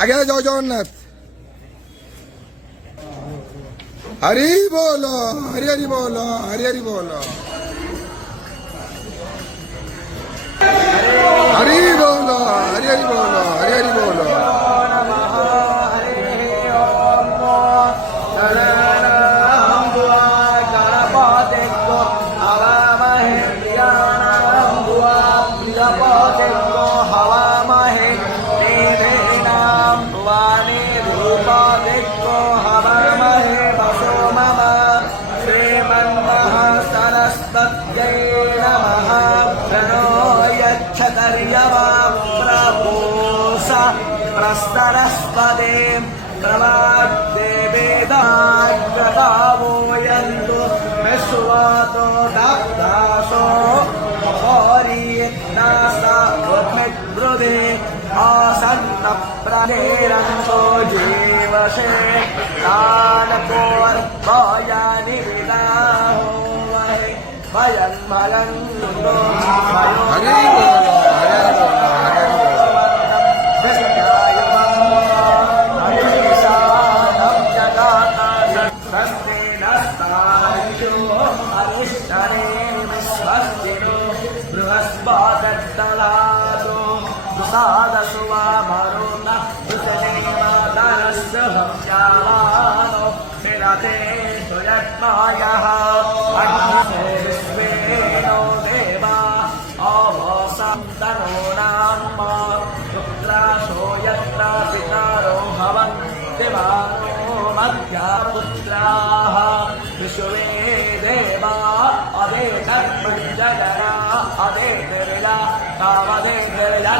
আগে জয় জগন্নাথ। হরি বল, হরি হরি বল, হরি হরি বল, হরি বল, হরি হরি বল, হরি হরি বল। प्रस्तरस्पदे प्रवादेवेदाग्रतावोयन्तु विश्वातो दग्धासो हरिनासा उद्मिद्रुदे आसन्नप्रणेरन्तो जीवसे तानकोर्भयानि विदाहो वहे भयं भयं नो भयो बृहस्पतिर्दलादो दुसादसुवामरुण दुसनेमादरस्य हंस्यामानो निरते सुयत्नायः अग्निसे विश्वेनो देवा अवसन्तनो नाम पुत्रासो यत्र पितरो भवन्तिमानो मध्यपुत्राः विश्वे देवा अदेतर्मञ्जगरा अदेतरिला कामदेतरिला